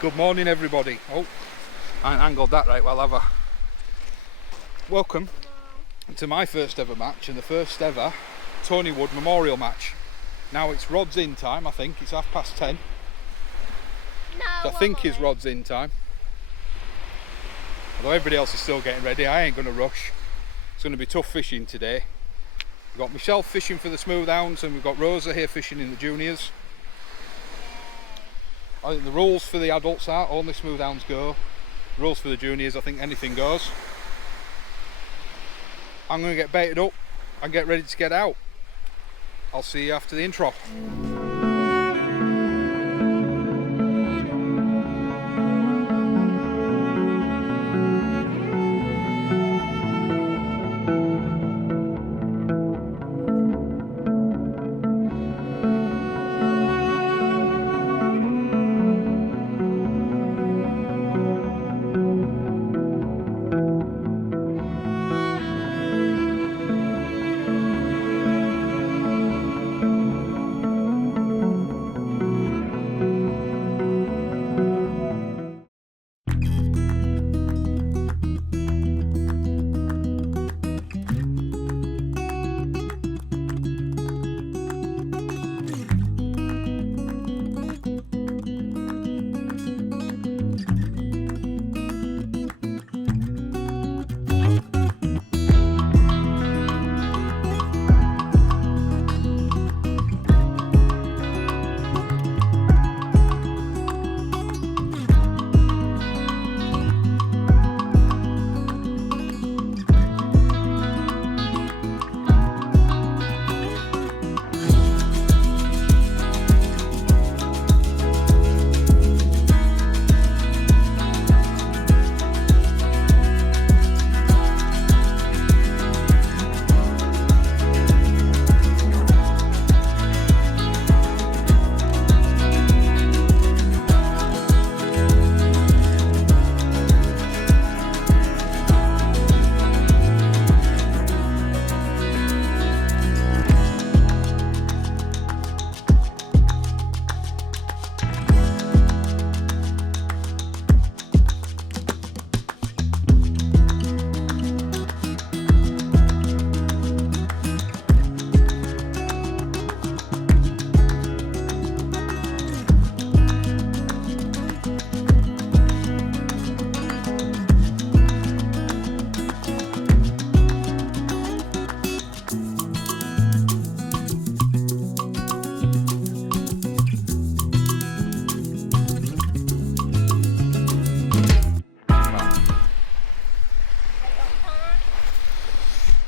Good morning everybody. Oh, I ain't angled that right well, have I? Welcome to my first ever match and the first ever Tony Wood Memorial match. Now it's rods in time, I think. It's 10:30. No, I think it's rods in time. Although everybody else is still getting ready, I ain't going to rush. It's going to be tough fishing today. We've got Michelle fishing for the smooth hounds and we've got Rosa here fishing in the juniors. I think the rules for the adults are only smooth hounds go. Rules for the juniors, I think anything goes. I'm going to get baited up and get ready to get out. I'll see you after the intro.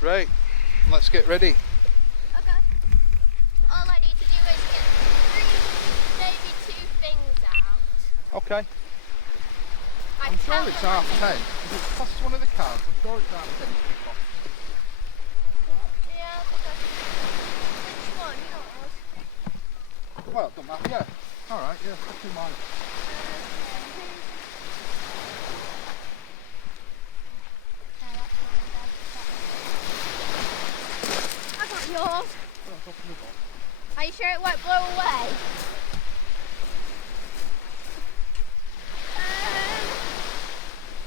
Right, let's get ready. Okay. All I need to do is get 3, maybe 2 things out. Okay. I I'm sure tell it's them 10:30. Is it past one of the cars? I'm sure it's 10:30 to kick off. Yeah, because which one? Yours? Well, it don't matter. Yeah. Alright, yeah, that's in mine. I got yours. That's up in the box. Are you sure it won't blow away?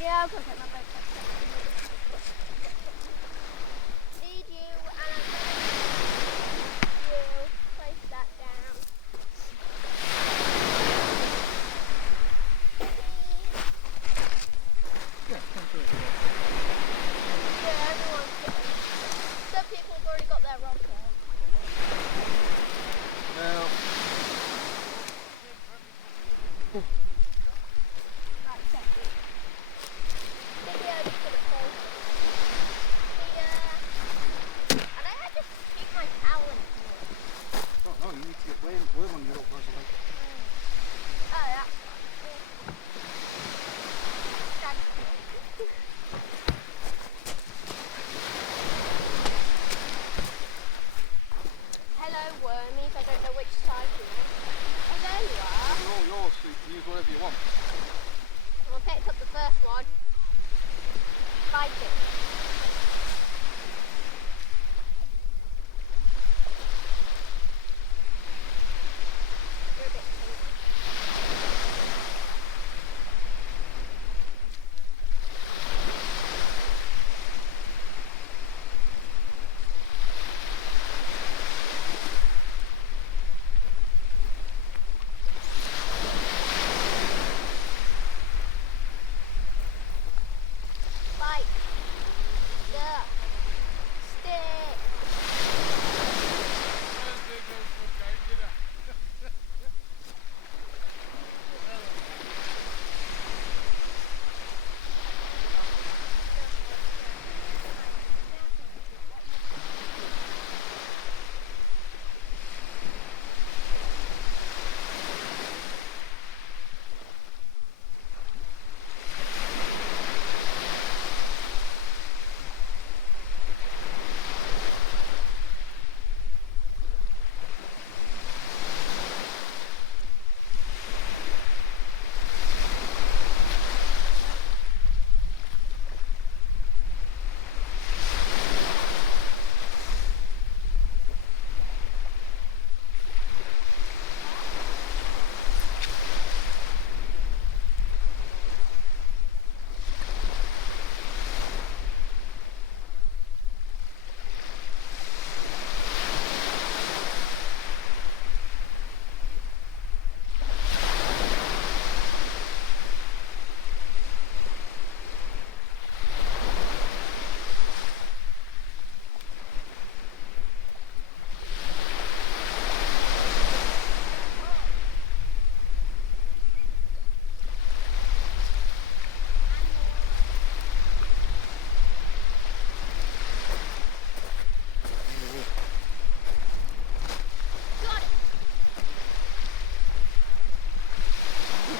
Yeah, I'll go get my boat. Need you, and I'm going to place that down. Yeah, can't do it. Yeah, everyone's getting. Some people have already got their rods out. Now, Right, check it. Maybe I just put it closer. And I just keep my towel in here. don't know, you need to get worm on your up, Rosalie. Oh, that's fine. Hello, wormies. I don't know which side you are. Oh, there you are. They're all yours, so you can use whatever you want. I picked up the first one. Bite it. You're a bit pink.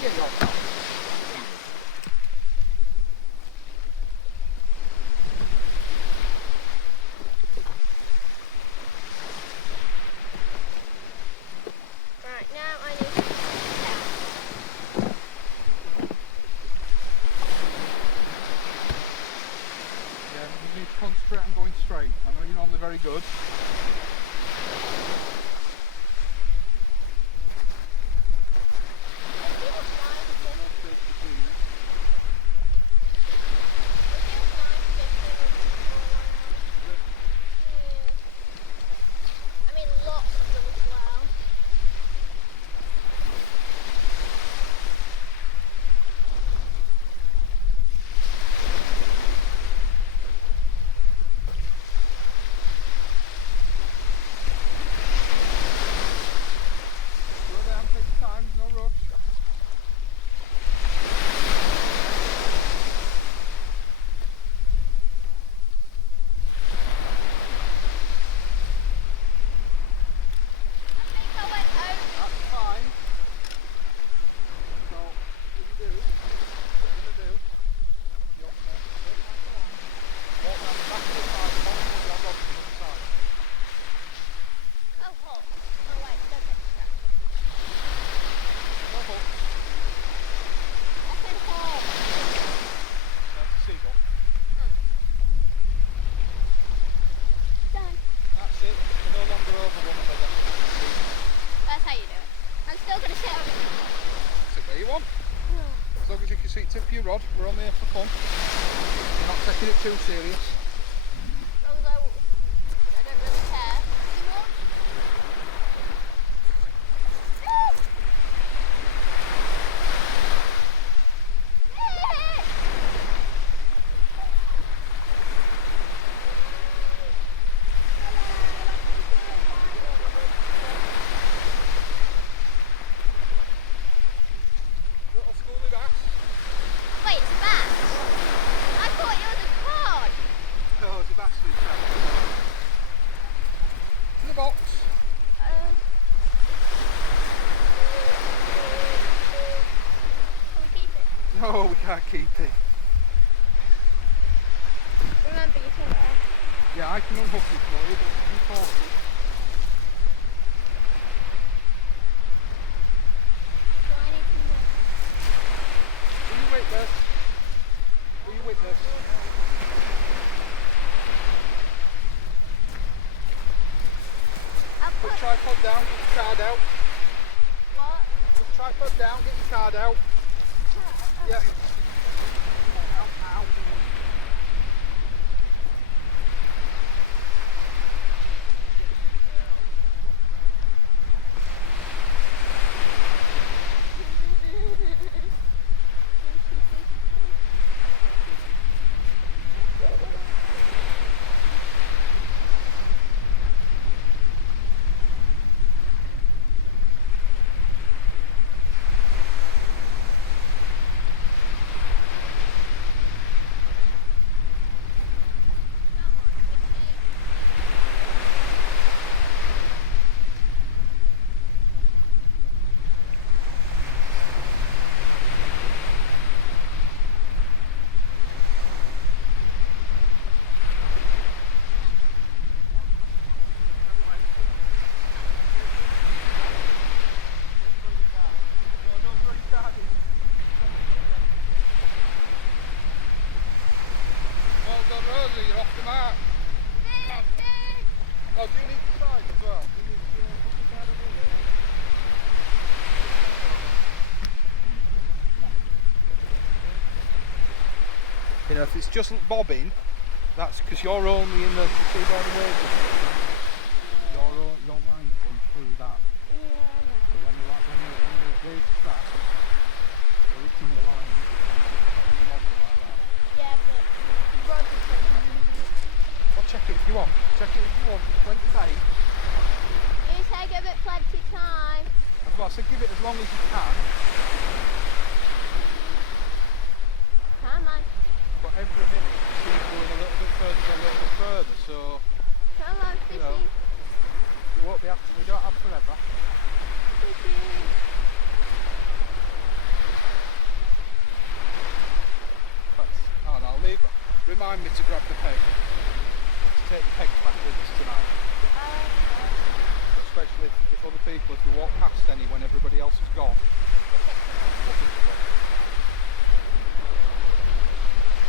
get your pal. Right, now I need to sit down. Yeah, you need to concentrate on going straight. I know you're normally very good. It feels nice fishing. No space between it. It feels nice fishing with people around. Is it? Yeah. I mean, lots of them as well. Slow down, take your time, no rush. I think I went over. That's fine. So, what you do, what you're going to do, you're going to take my line, walk down the back of the side, the bottom of your rod on the other side. Oh, hot. Oh, wait, don't get distracted. No hooks. I said hot. There's a seagull. Done. That's it. You're no longer over one another. That's how you do it. I'm still going to sit over here. Sit where you want. As long as you can see tip of your rod, we're only here for fun. You're not taking it too serious. As long as I don't really care too much. Little schoolie bass. Wait, it's a bass? I thought it was a cod. Oh, it's a bass fish. In the box. Can we keep it? No, we can't keep it. Remember, you can Yeah, I can unhook it for you, but you force it. So I need to know. Will you witness? Will you witness? I'll Put put the tripod down, get your card out. what? Put the tripod down, get your card out. Yeah. Ow, ow. Well done, Rosie, you're off the mark. Oh, do you need the side as well? Do you need to put the side over there? You know, if it's just bobbing, that's because you're only in the, you see where the waves are. Your line's going through that. So when the waves crash, they're hitting the line, you like that. Yeah, but the rod is Well, check it if you want. Check it if you want. It's plenty bait. You say give it plenty time. That's what I said, give it as long as you can. Come on. But every minute it keeps going a little bit further, so Come on, you fishy. know, we don't have forever. Fishy. remind me to grab the peg. To take the pegs back with us tonight. Especially if other people, if we walk past any when everybody else has gone, we'll pick them up.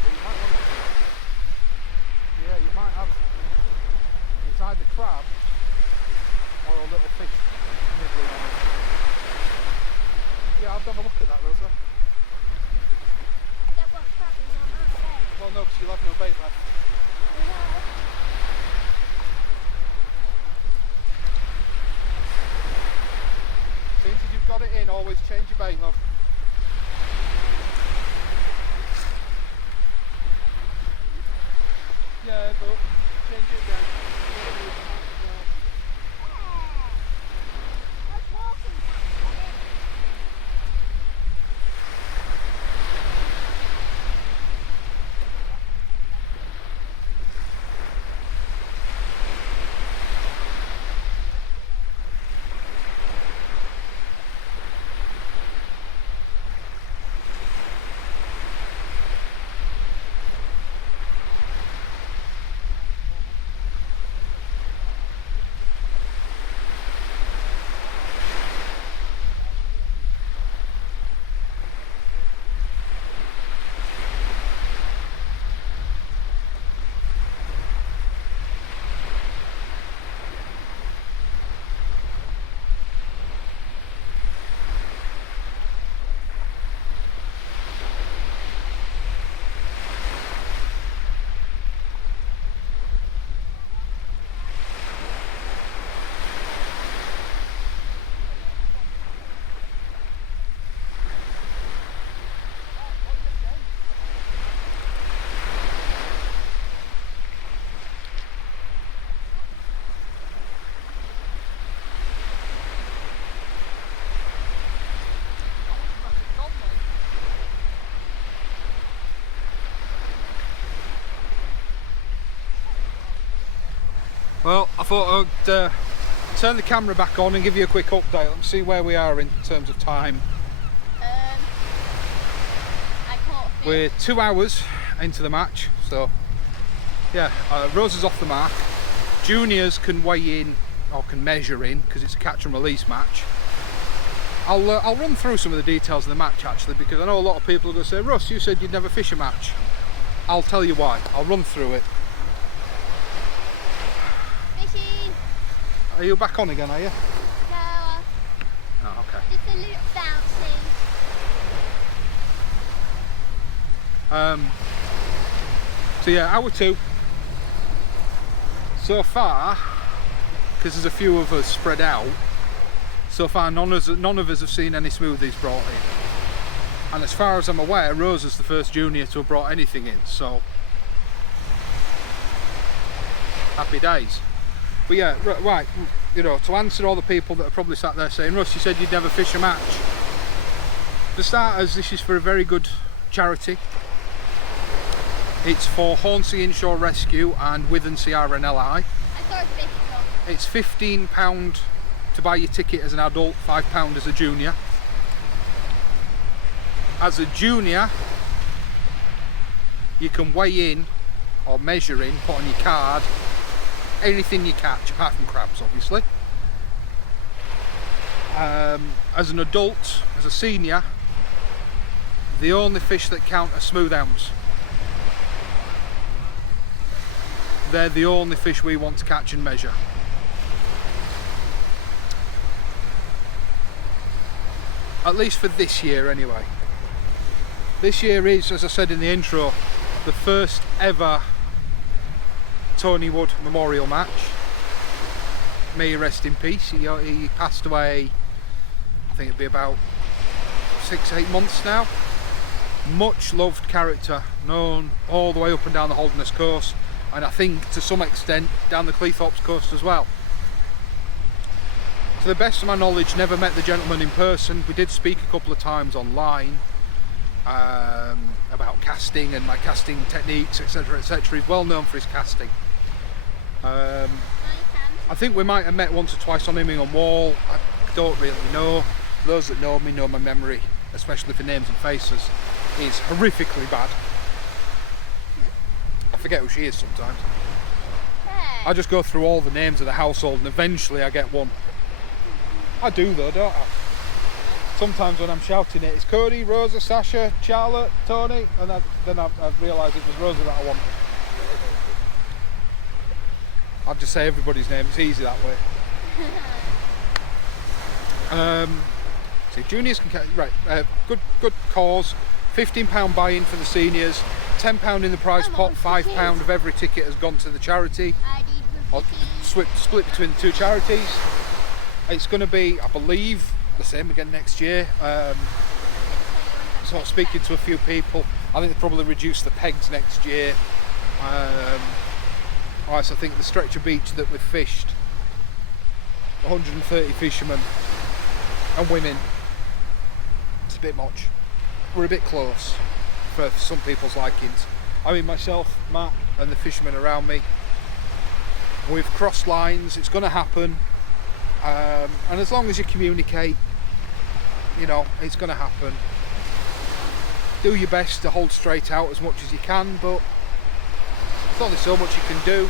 But you might want to, yeah, you might have, it's either crab or a little fish nibbling on it. Yeah, I'll have a look at that, Rosa. That was crab is on our bed. Well, no, because you'll have no bait left. As soon as you've got it in, always change your bait, love. Yeah, but change it again. Let's walk in that. Well, I thought I'd turn the camera back on and give you a quick update and see where we are in terms of time. I caught a fish. We're 2 hours into the match, so yeah, Rose is off the mark. Juniors can weigh in or can measure in because it's a catch and release match. I'll run through some of the details of the match actually, because I know a lot of people are going to say, Russ, you said you'd never fish a match. I'll tell you why. I'll run through it. Fishing. Are you back on again, are you? No, Oh, okay. just a little bouncing. So yeah, hour 2. So far, because there's a few of us spread out, so far none of us have seen any smoothies brought in. And as far as I'm aware, Rose is the first junior to have brought anything in, so happy days. But yeah, right, you know, to answer all the people that are probably sat there saying, Russ, you said you'd never fish a match. For starters, this is for a very good charity. It's for Holderness Inshore Rescue and Withernsea RNLI. I saw a fish though. It's £15 to buy your ticket as an adult, £5 as a junior. As a junior, you can weigh in or measure in, put on your card, anything you catch, apart from crabs obviously. As an adult, as a senior, the only fish that count are smooth hounds. They're the only fish we want to catch and measure. At least for this year anyway. This year is, as I said in the intro, the first ever Tony Wood memorial match. May he rest in peace. He passed away, I think it'd be about 6-8 months now. Much loved character, known all the way up and down the Holderness coast, and I think to some extent down the Cleethorpes coast as well. To the best of my knowledge, never met the gentleman in person. We did speak a couple of times online about casting and my casting techniques, etc, etc. He's well known for his casting. I think we might have met once or twice on Immingham Wall. I don't really know. Those that know me know my memory, especially for names and faces, is horrifically bad. I forget who she is sometimes. Yeah. I just go through all the names of the household and eventually I get one. I do though, don't I? Sometimes when I'm shouting it, it's Cody, Rosa, Sasha, Charlotte, Tony, and then I've realised it was Rosa that I want. I'll just say everybody's name, it's easy that way. So juniors can right, good cause. £15 buy-in for the seniors, £10 in the prize pot, £5 of every ticket has gone to the charity. Or split between the two charities. It's going to be, I believe, the same again next year. So speaking to a few people, I think they'll probably reduce the pegs next year. I think the stretch of beach that we've fished, 130 fishermen and women, it's a bit much. We're a bit close for some people's likings. I mean, myself, Matt, and the fishermen around me, we've crossed lines. It's going to happen, and as long as you communicate, you know, it's going to happen. Do your best to hold straight out as much as you can, but there's only so much you can do.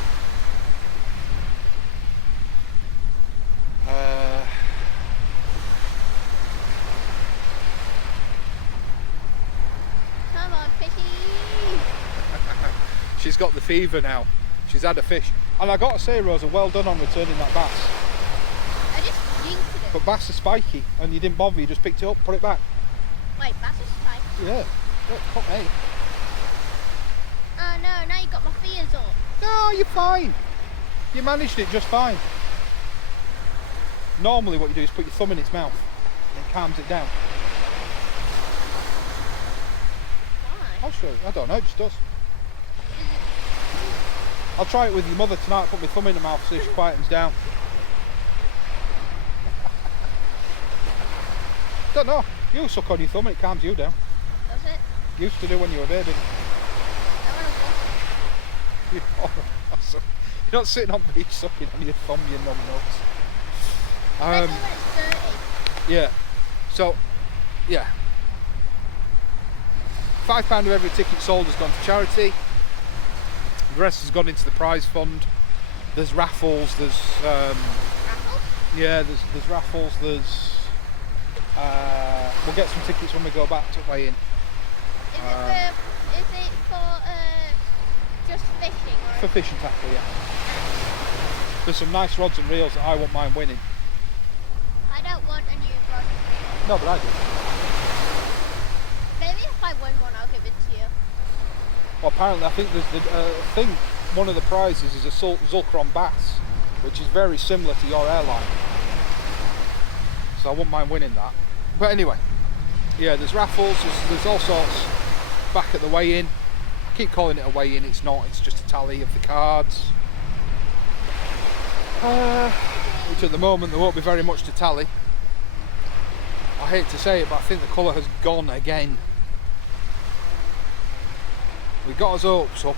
Come on, fishy. She's got the fever now. She's had a fish. And I got to say, Rosa, well done on returning that bass. I just jinked it. But bass are spiky, and you didn't bother, you just picked it up, put it back. Wait, bass is spiky? Yeah. Look, cut me. Oh no, now you got my fears up. No, you're fine. You managed it just fine. Normally what you do is put your thumb in its mouth. It calms it down. Why? I'll show you. I don't know, it just does. I'll try it with your mother tonight, put my thumb in her mouth, see if she quietens down. Don't know. You suck on your thumb and it calms you down. Does it? Used to do when you were a baby. You're not sitting on beach sucking on your thumb, you numb nuts. Especially when it's dirty. Yeah. So, yeah. £5 of every ticket sold has gone to charity. The rest has gone into the prize fund. There's raffles. There's Raffles? yeah. There's raffles. There's we'll get some tickets when we go back to weigh in. Is it for just fishing? Or For fishing tackle, yeah. There's some nice rods and reels that I won't mind winning. I don't want a new rod and reel. No, but I do. Maybe if I win one, I'll give it to you. Well, apparently, I think there's one of the prizes is a Zulcron bass, which is very similar to your airline. So I wouldn't mind winning that. But anyway, yeah, there's raffles, there's all sorts back at the weigh-in. I keep calling it a weigh-in, it's not, it's just a tally of the cards. Which at the moment there won't be very much to tally. I hate to say it, but I think the colour has gone again. We got us hopes up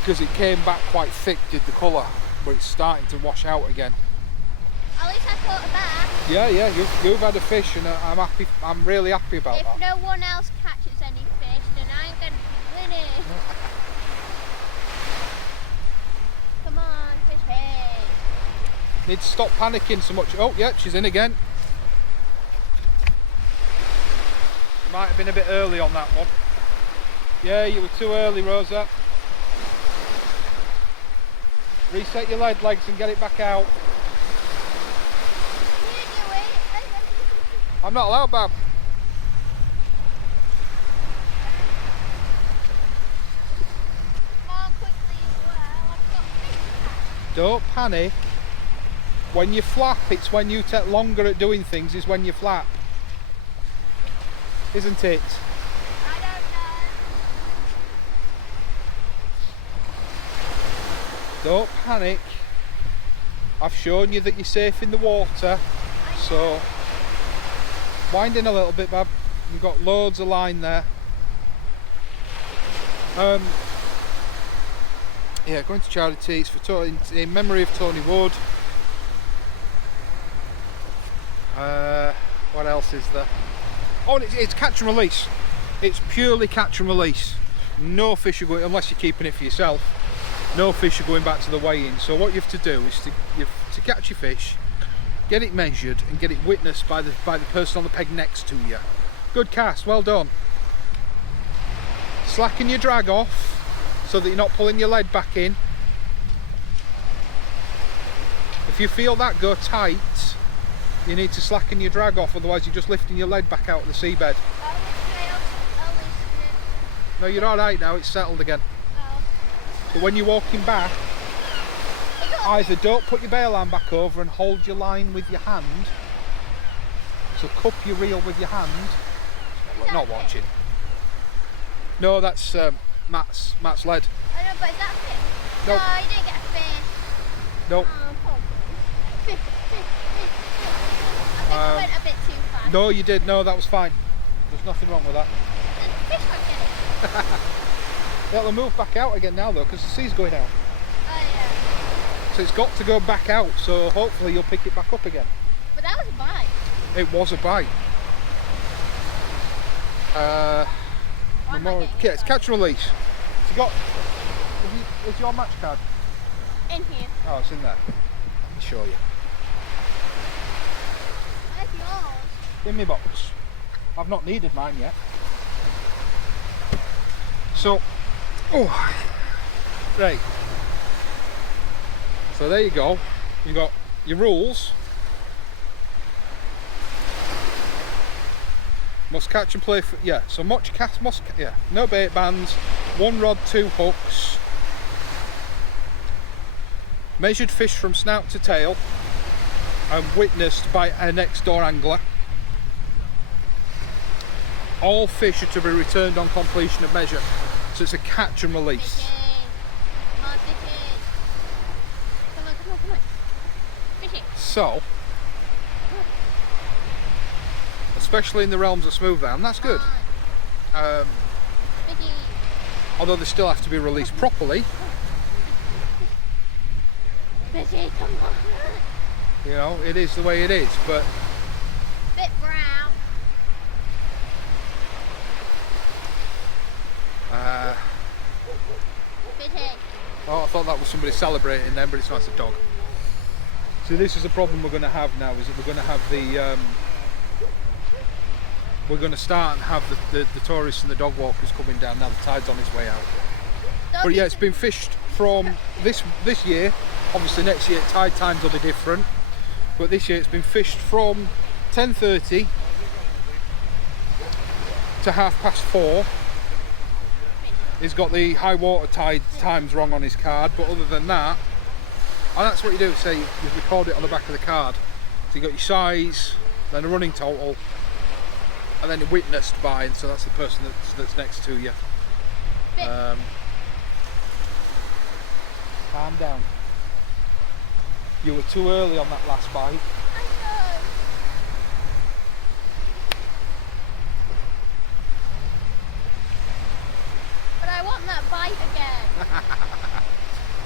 because it came back quite thick, did the colour, but it's starting to wash out again. At least I caught a bass. Yeah, you've had a fish, and I'm happy. I'm really happy about If that. no one else catches any fish, then I'm going to be winning. Come on, fish head. Need to stop panicking so much. Oh, yeah, she's in again. You might have been a bit early on that one. Yeah, you were too early, Rosa. Reset your legs and get it back out. You do it. I'm not allowed, Bab. Come on, quickly as well. I've got fish. Don't panic. When you flap, it's when you take longer at doing things, is when you flap. Isn't it? I don't know. Don't panic. I've shown you that you're safe in the water. So, wind in a little bit, Bab. You've got loads of line there. Yeah, going to charity. It's for in memory of Tony Wood. What else is there? Oh, and it's catch and release. It's purely catch and release. no fish are going, unless you're keeping it for yourself, no fish are going back to the weigh-in. So what you have to do is to catch your fish, get it measured and get it witnessed by the person on the peg next to you. Good cast, well done. Slacken your drag off so that you're not pulling your lead back in. If you feel that go tight, you need to slacken your drag off, otherwise you're just lifting your lead back out of the seabed. No, you're alright now, it's settled again. But when you're walking back, either don't put your bail line back over and hold your line with your hand. So cup your reel with your hand. Not watching. No, that's Matt's lead. I know, but is that fish? Nope. No, you didn't get a fish. Nope. Oh, poor fish. I think I went a bit too fast. No, you did. No, that was fine. There's nothing wrong with that. The fish won't get it. Yeah, they'll move back out again now though, because the sea's going out. Oh yeah. So it's got to go back out, so hopefully you'll pick it back up again. But that was a bite. It was a bite. Okay, it's catch and release. So you got, is your match card? In here. Oh, it's in there. Let me show you. Where's yours? In my box. I've not needed mine yet. So, right. So there you go. You got your rules. Must catch and play for, yeah, so much cast, yeah, no bait bands, 1 rod, 2 hooks, measured fish from snout to tail, and witnessed by a next door angler. All fish are to be returned on completion of measure, so it's a catch and release. Come on, fishy. Come on. Fishy. So, especially in the realms of smooth down, that's good. Fishy. Although they still have to be released properly. Fishy, come on. You know, it is the way it is, but Bit brown. Fishy. oh, I thought that was somebody celebrating then, but it's not, it's a dog. So this is the problem we're going to have now, is that we're going to have the we're going to start and have the tourists and the dog walkers coming down now the tide's on its way out. But yeah, it's been fished from this year. Obviously next year tide times will be different, but this year it's been fished from 10:30 to 4:30. He's got the high water tide times wrong on his card, but other than that, and that's what you do, say you record it on the back of the card. So you got your size, then a running total, and then witnessed by, and so that's the person that's next to you. Calm down. You were too early on that last bite. I know. But I want that bite again.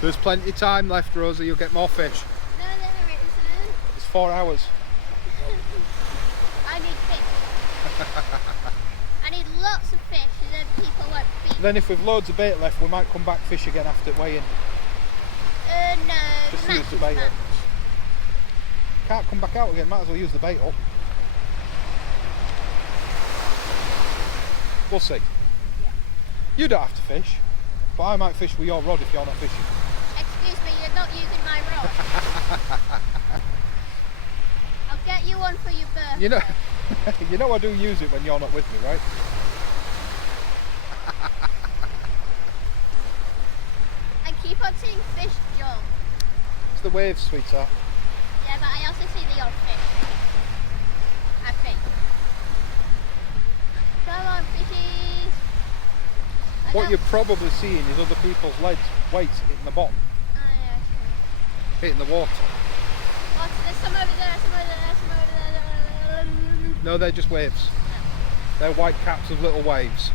There's plenty of time left, Rosie, you'll get more fish. No, there isn't. It's 4 hours. I need fish. I need lots of fish and then people won't feed. Then if we've loads of bait left, we might come back fish again after weighing. No, Just the use match the is bait match. up. Can't come back out again, might as well use the bait up. We'll see. Yeah. You don't have to fish, but I might fish with your rod if you're not fishing. Excuse me, you're not using my rod. I'll get you one for your birthday. You know, you know I do use it when you're not with me, right? I keep on seeing fish jump. It's the waves, sweetheart. Yeah, but I also see the odd fish. I think. Come on, fishies. What you're probably seeing is other people's legs, weights hitting the bottom, Oh, yeah, true. hitting the water. Oh, there's some over there, some over there, some over there. No, they're just waves. They're white caps of little waves.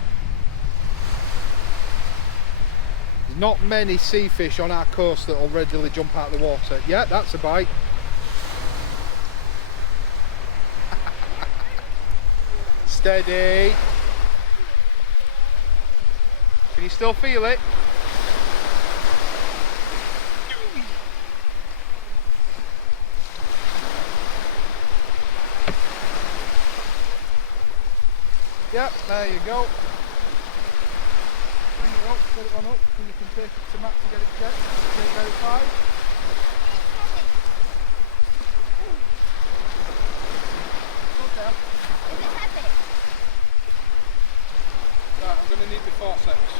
There's not many sea fish on our coast that will readily jump out of the water. Yeah, that's a bite. Steady. Can you still feel it? Yep, there you go. Bring it up, get it on up, and you can take it to Matt to get it checked, get it verified. Okay. Is it heavy? Right, I'm going to need the forceps.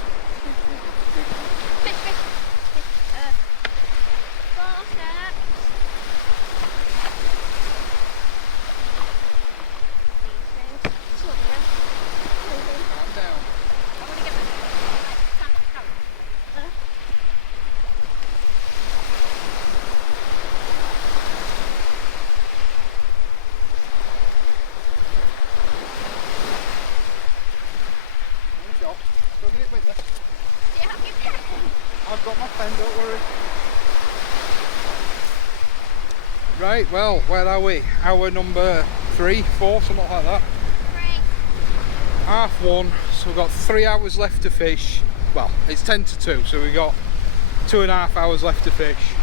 Fish. Forceps. These things. Slow down. Calm down. I want to get my... Come. Nice job. Go get it with me. Do you have your pen? I've got my pen, don't worry. Right, well, where are we? Hour number 3, 4, something like that. 1:30, so we've got 3 hours left to fish. Well, it's 10 to 2, so we've got 2.5 hours left to fish.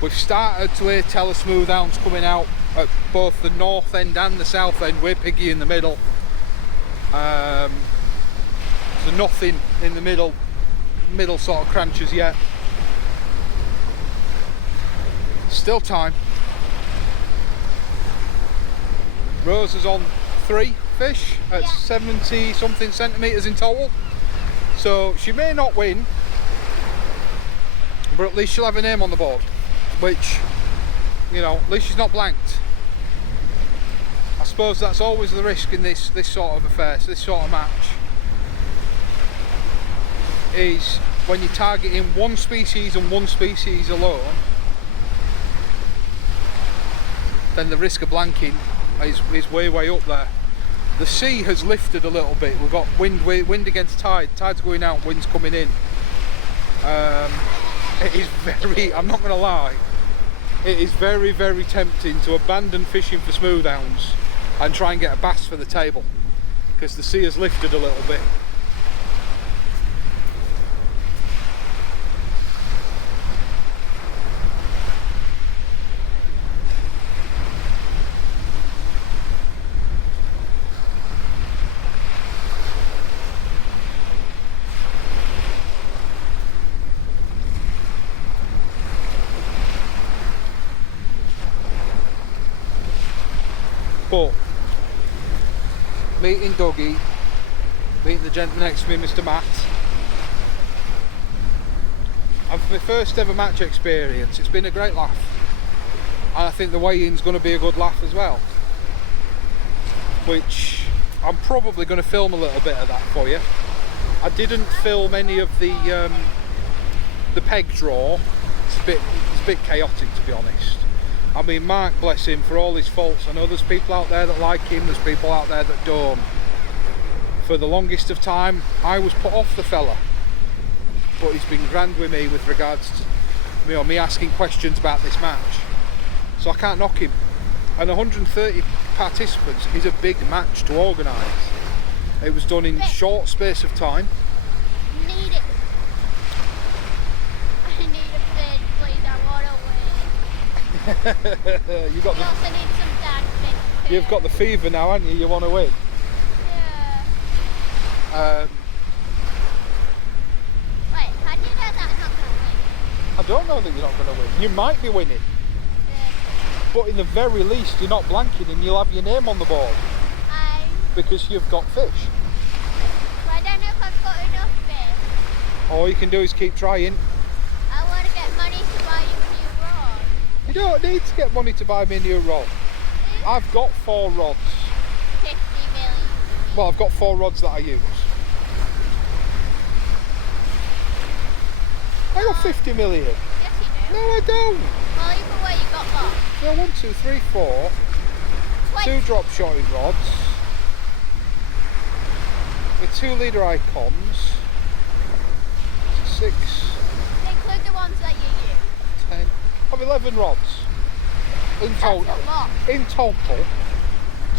We've started to hear smooth hounds coming out at both the north end and the south end. We're piggy in the middle. So nothing in the middle sort of cranches yet. Still time. Rose is on 3 fish at 70 something centimetres in total. So she may not win, but at least she'll have a name on the board. Which, you know, at least she's not blanked. I suppose that's always the risk in this sort of affair, so this sort of match, is when you're targeting one species and one species alone, then the risk of blanking is way up there. The sea has lifted a little bit. We've got wind against tide. Tide's going out, wind's coming in. It is very, I'm not going to lie, it is very tempting to abandon fishing for smooth hounds and try and get a bass for the table, because the sea has lifted a little bit. But meeting Dougie, meeting the gentleman next to me, Mr. Matt, and for my first ever match experience, it's been a great laugh, and I think the weigh-in's going to be a good laugh as well, which I'm probably going to film a little bit of that for you. I didn't film any of the peg draw. It's a bit chaotic, to be honest. I mean, Mark, bless him, for all his faults. I know there's people out there that like him, there's people out there that don't. For the longest of time, I was put off the fella. But he's been grand with me with regards to, you know, me asking questions about this match. So I can't knock him. And 130 participants is a big match to organise. It was done in short space of time. Need it. I need a fish, please. I want to win. You got We also need some dad fish too. You've got the fever now, haven't you? You want to win. Yeah. Wait, how do you know that I'm not going to win? I don't know that you're not going to win. You might be winning. Yeah. But in the very least, you're not blanking and you'll have your name on the board. Because you've got fish. Well, I don't know if I've got enough fish. All you can do is keep trying. I want to get money to buy you a new rod. You don't need to get money to buy me a new rod. I've got 4 rods. 50 million. Well, I've got 4 rods that I use. I got 50 million. Yes, you do. No, I don't. Well, either way, you got lost. No, 1, 2, 3, 4. 2 drop shotting rods. With 2 leader icons. 6. Include the ones that you use. 10. I've 11 rods. In total. That's a lot. In total,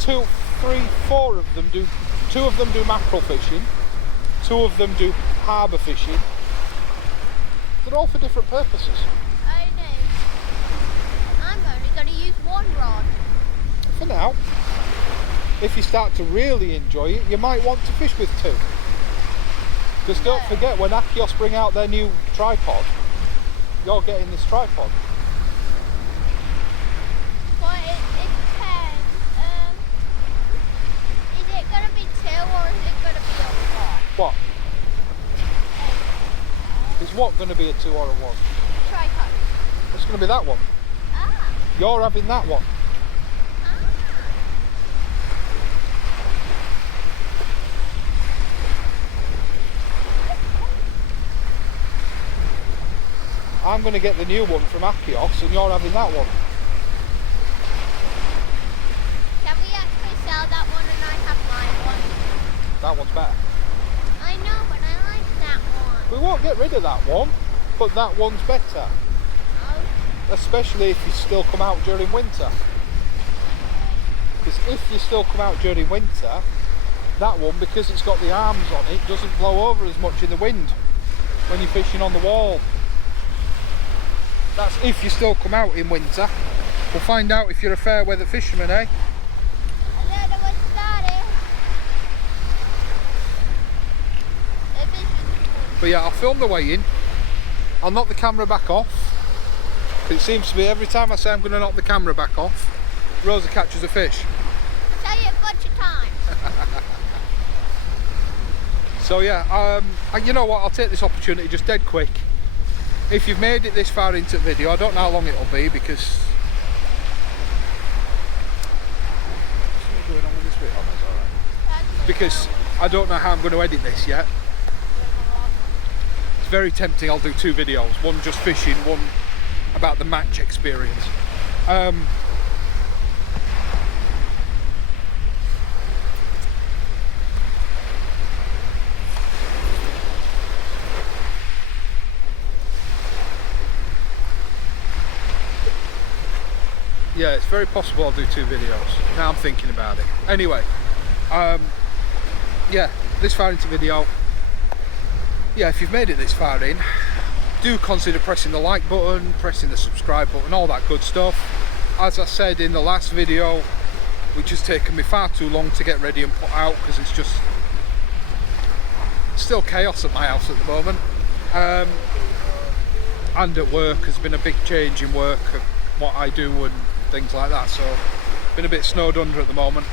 2, 3, 4 of them do. 2 of them do mackerel fishing. 2 of them do harbour fishing. They're all for different purposes. I know. I'm only going to use 1 rod. For now. If you start to really enjoy it, you might want to fish with 2. Because don't forget, when Achios bring out their new tripod, you're getting this tripod. Well, it depends. Is it going to be 2 or is it going to be a 1? What? Is what going to be a 2 or a 1? Tripod. It's going to be that one. Ah. You're having that one. I'm going to get the new one from Achios and you're having that one. Can we actually sell that one and I have my one? That one's better. I know, but I like that one. We won't get rid of that one, but that one's better. Oh. Especially if you still come out during winter. Because if you still come out during winter, that one, because it's got the arms on it, doesn't blow over as much in the wind when you're fishing on the wall. That's if you still come out in winter. We'll find out if you're a fair weather fisherman, eh? I don't know what started. But yeah, I'll film the weigh-in. I'll knock the camera back off. It seems to be every time I say I'm going to knock the camera back off, Rosa catches a fish. Say it a bunch of times. So yeah, you know what, I'll take this opportunity just dead quick. If you've made it this far into the video, I don't know how long it'll be because... What's going on with this bit? Oh, that's alright. Because I don't know how I'm going to edit this yet. It's very tempting, I'll do 2 videos. One just fishing, one about the match experience. Yeah, it's very possible I'll do 2 videos. Now I'm thinking about it. Anyway, yeah, this far into the video. Yeah, if you've made it this far in, do consider pressing the like button, pressing the subscribe button, all that good stuff. As I said in the last video, which has taken me far too long to get ready and put out because it's just still chaos at my house at the moment. And at work, there's been a big change in work, what I do and things like that, so been a bit snowed under at the moment.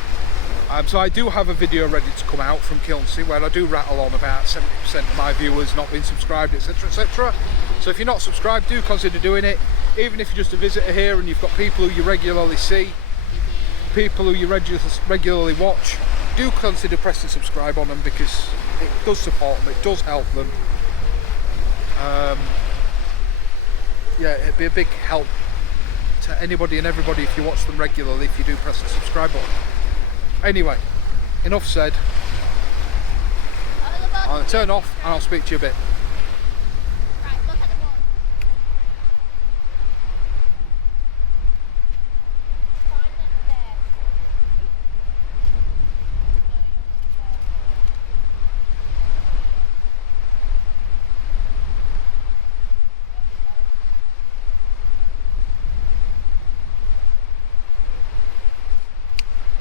So I do have a video ready to come out from Kilnsea where I do rattle on about 70% of my viewers not being subscribed, etc, etc. So if you're not subscribed, do consider doing it. Even if you're just a visitor here and you've got people who you regularly see, people who you regularly watch, do consider pressing subscribe on them because it does support them, it does help them. Yeah, it'd be a big help to anybody and everybody if you watch them regularly, if you do press the subscribe button. Anyway, enough said. I'm going to turn off and I'll speak to you a bit. Right, look at the board. Find it there.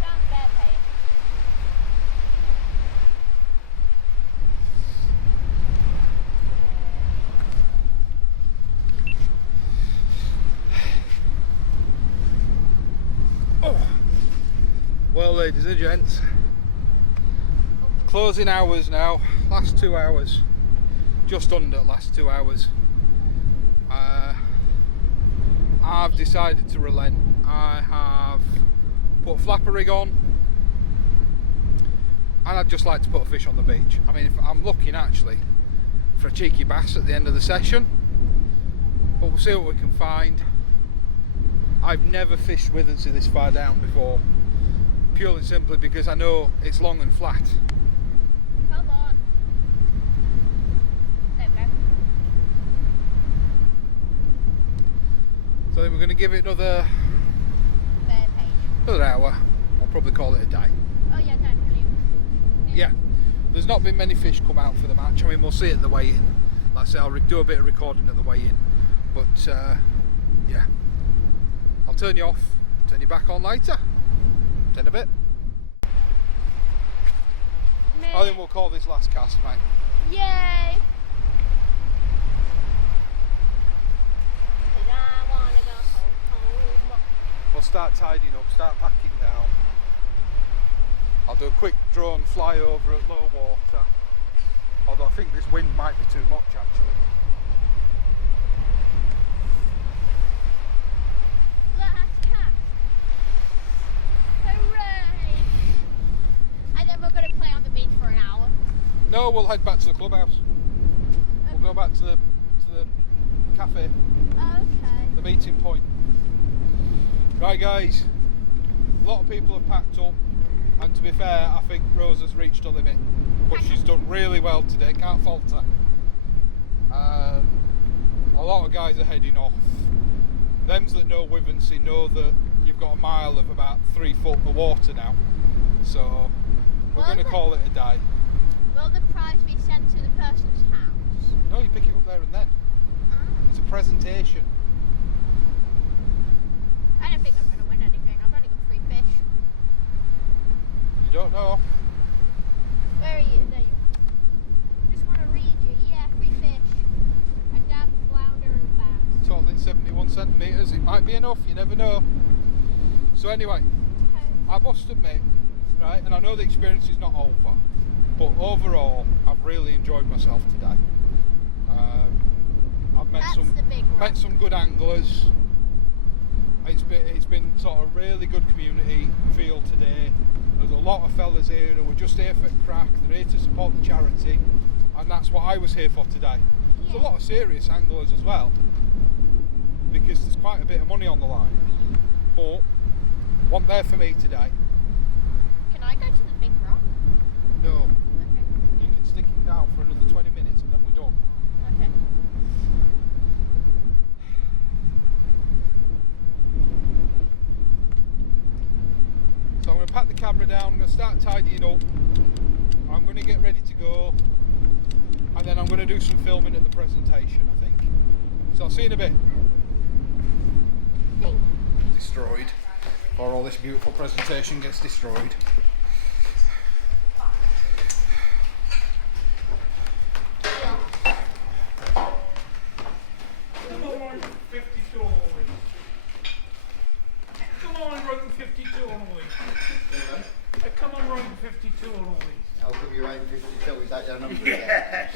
Down there, Paige. Well, ladies and gents, closing hours now, last 2 hours, just under last 2 hours. I've decided to relent. I have put a flapper rig on and I'd just like to put a fish on the beach. I mean, if I'm looking actually for a cheeky bass at the end of the session, but we'll see what we can find. I've never fished Withernsea this far down before, purely and simply because I know it's long and flat. Come on. There we go. So then we're going to give it another There, Paige. hour. I'll probably call it a day. Oh yeah, thank you. Yeah. there's not been many fish come out for the match. I mean, we'll see it at the weigh-in. Like I say, I'll do a bit of recording at the weigh-in. But yeah, I'll turn you off, turn you back on later. In a bit. I think we'll call this last cast, mate. Yay! I wanna go home. We'll start tidying up, start packing down. I'll do a quick drone flyover at low water. Although I think this wind might be too much actually. Last cast. Hooray! And then we're going to play on the beach for an hour. No, we'll head back to the clubhouse. We'll go back to the cafe, Okay. the meeting point. Right guys, a lot of people have packed up, and to be fair, I think Rose has reached her limit, but she's done really well today, can't fault her. A lot of guys are heading off. Them's that know Withernsea know that you've got a mile of about 3 foot of water now, so we're going to call it a day. Will the prize be sent to the person's house? No, you pick it up there and then. It's a presentation. I don't think I'm going to win anything. I've only got 3 fish. You don't know. Where are you? There you are. Just want to read you. Yeah, 3 fish. A dab, flounder and bass. Totaling 71 centimetres. It might be enough, you never know. So anyway, Okay. I must admit, right, and I know the experience is not over, but overall, I've really enjoyed myself today. I've met That's some good anglers. It's been sort of really good community feel today. There's a lot of fellas here who are just here for crack. They're here to support the charity, and that's what I was here for today. There's a lot of serious anglers as well, because there's quite a bit of money on the line. But one there for me today. Can I go to the big rock? No, Okay. you can stick it down for another 20 minutes and then we're done. Okay. So I'm going to pack the camera down, I'm going to start tidying up, I'm going to get ready to go, and then I'm going to do some filming at the presentation, I think. So I'll see you in a bit. Destroyed, or all this beautiful presentation gets destroyed. Come on, 52 on the week. Come on, writing 52 on the week. Come on, writing 52 on the week. I'll give you around 52, is that your number? Yeah.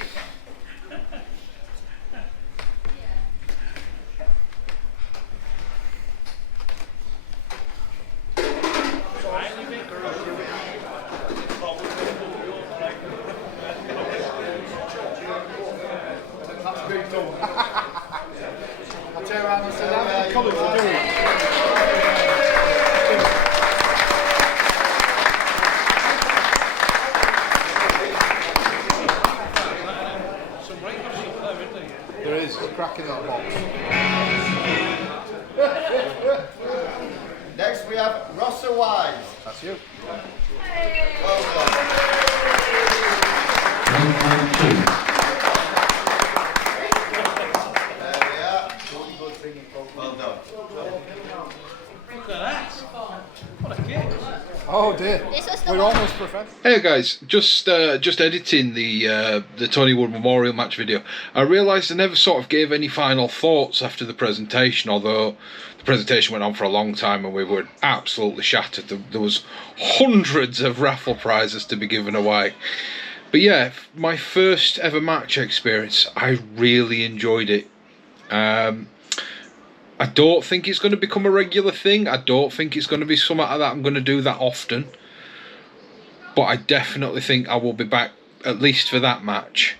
I'll turn around and say, how many colours are doing? There is, there's a crack in that box. Next we have Rossa Wise. That's you. Well done. There we are. Good singing, folks. Well done. Look at that. What a kid. Oh dear, This was the we're one. almost professional. Hey guys, just editing the Tony Wood Memorial Match video. I realised I never sort of gave any final thoughts after the presentation, although the presentation went on for a long time and we were absolutely shattered. There was hundreds of raffle prizes to be given away. But yeah, my first ever match experience, I really enjoyed it. I don't think it's going to become a regular thing. I don't think it's going to be something like that I'm going to do that often. But I definitely think I will be back at least for that match.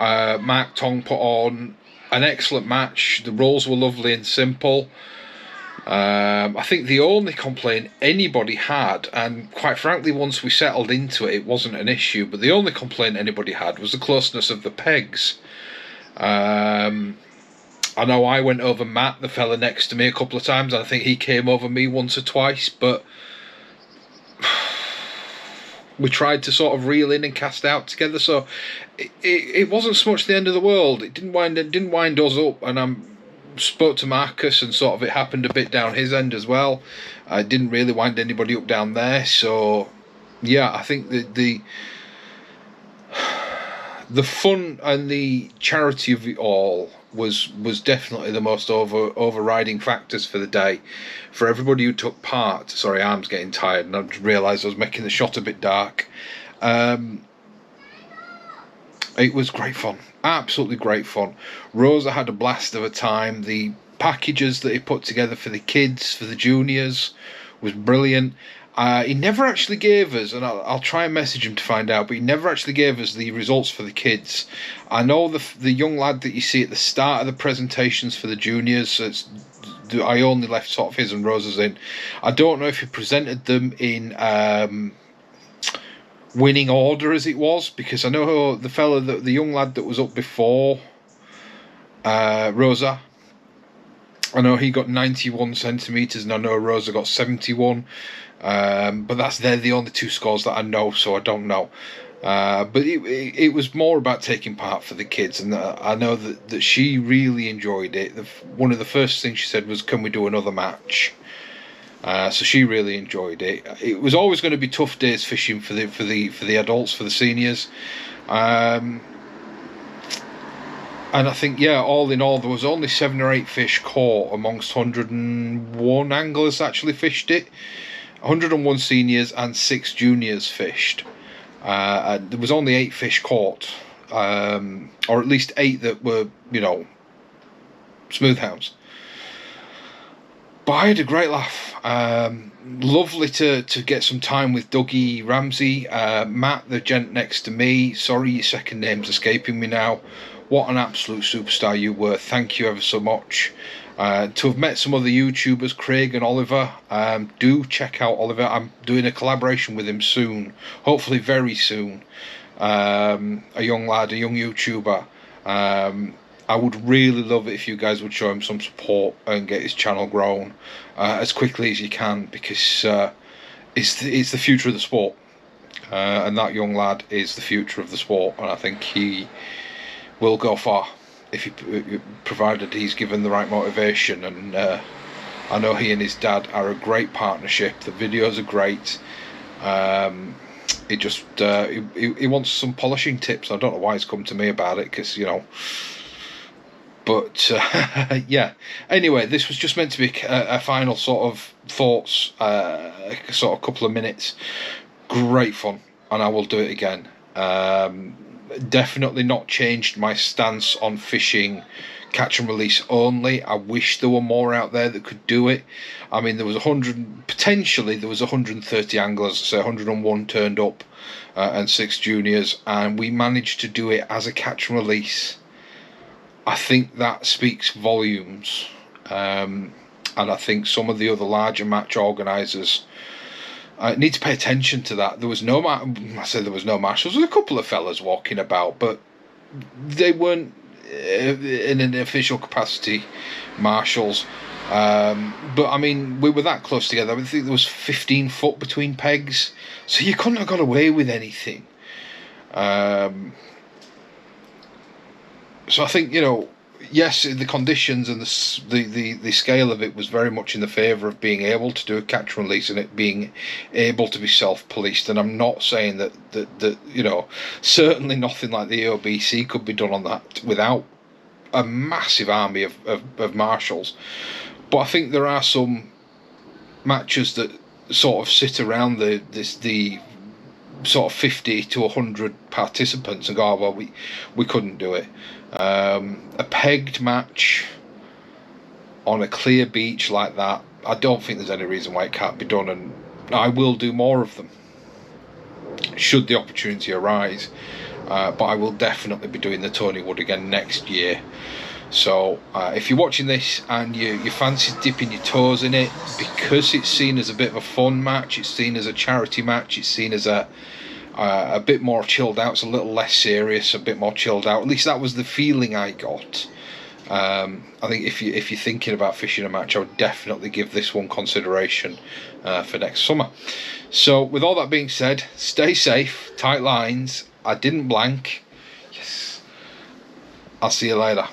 Mark Tong put on an excellent match. The rules were lovely and simple. I think the only complaint anybody had, and quite frankly once we settled into it, it wasn't an issue, but the only complaint anybody had was the closeness of the pegs. I know I went over Matt, the fella next to me, a couple of times, and I think he came over me once or twice, but we tried to sort of reel in and cast out together, so it wasn't so much the end of the world. It didn't wind us up, and I spoke to Marcus, and sort of it happened a bit down his end as well. I didn't really wind anybody up down there, so yeah, I think the fun and the charity of it all was definitely the most overriding factors for the day. For everybody who took part, sorry, arm's getting tired, and I just realised I was making the shot a bit dark. It was great fun, absolutely great fun. Rosa had a blast of a time. The packages that he put together for the kids, for the juniors, was brilliant. He never actually gave us, and I'll try and message him to find out, but he never actually gave us the results for the kids. I know the young lad that you see at the start of the presentations for the juniors, I only left sort of his and Rosa's in. I don't know if he presented them in winning order as it was, because I know the young lad that was up before Rosa, I know he got 91 centimetres, and I know Rosa got 71. But they're the only two scores that I know, so I don't know. But it was more about taking part for the kids, and I know that she really enjoyed it. One of the first things she said was, "Can we do another match?" So she really enjoyed it. It was always going to be tough days fishing for the adults, for the seniors. And I think, yeah, all in all, there was only 7 or 8 fish caught amongst 101 anglers actually fished it. 101 seniors and 6 juniors fished. And there was only 8 fish caught, or at least 8 that were, smoothhounds. But I had a great laugh. Lovely to get some time with Dougie Ramsey. Matt, the gent next to me, sorry your second name's escaping me now. What an absolute superstar you were. Thank you ever so much. To have met some other YouTubers, Craig and Oliver, do check out Oliver. I'm doing a collaboration with him soon, hopefully very soon. A young lad, a young YouTuber. I would really love it if you guys would show him some support and get his channel grown as quickly as you can, because it's the future of the sport, and that young lad is the future of the sport, and I think he will go far if provided he's given the right motivation. And I know he and his dad are a great partnership. The videos are great. He wants some polishing tips. I don't know why he's come to me about it, because but yeah, anyway, this was just meant to be a final sort of thoughts, sort of couple of minutes. Great fun, and I will do it again. Definitely not changed my stance on fishing catch and release only. I wish there were more out there that could do it. I mean, there was 130 anglers, so 101 turned up, and 6 juniors, and we managed to do it as a catch and release. I think that speaks volumes, and I think some of the other larger match organisers need to pay attention to that. There was no marshals. There was a couple of fellas walking about, but they weren't in an official capacity marshals. But I mean, we were that close together. I think there was 15 foot between pegs, so you couldn't have got away with anything. So I think, yes, the conditions and the scale of it was very much in the favour of being able to do a catch and release and it being able to be self-policed. And I'm not saying that certainly nothing like the AOBC could be done on that without a massive army of marshals. But I think there are some matches that sort of sit around the sort of 50 to 100 participants and go, oh, well, we couldn't do it. A pegged match on a clear beach like that, I don't think there's any reason why it can't be done, and I will do more of them should the opportunity arise. But I will definitely be doing the Tony Wood again next year. So if you're watching this and you fancy dipping your toes in it, because it's seen as a bit of a fun match, it's seen as a charity match, it's seen as a bit more chilled out, it's a little less serious, a bit more chilled out. At least that was the feeling I got. I think if you're thinking about fishing a match, I would definitely give this one consideration for next summer. So with all that being said, stay safe, tight lines. I didn't blank. Yes. I'll see you later.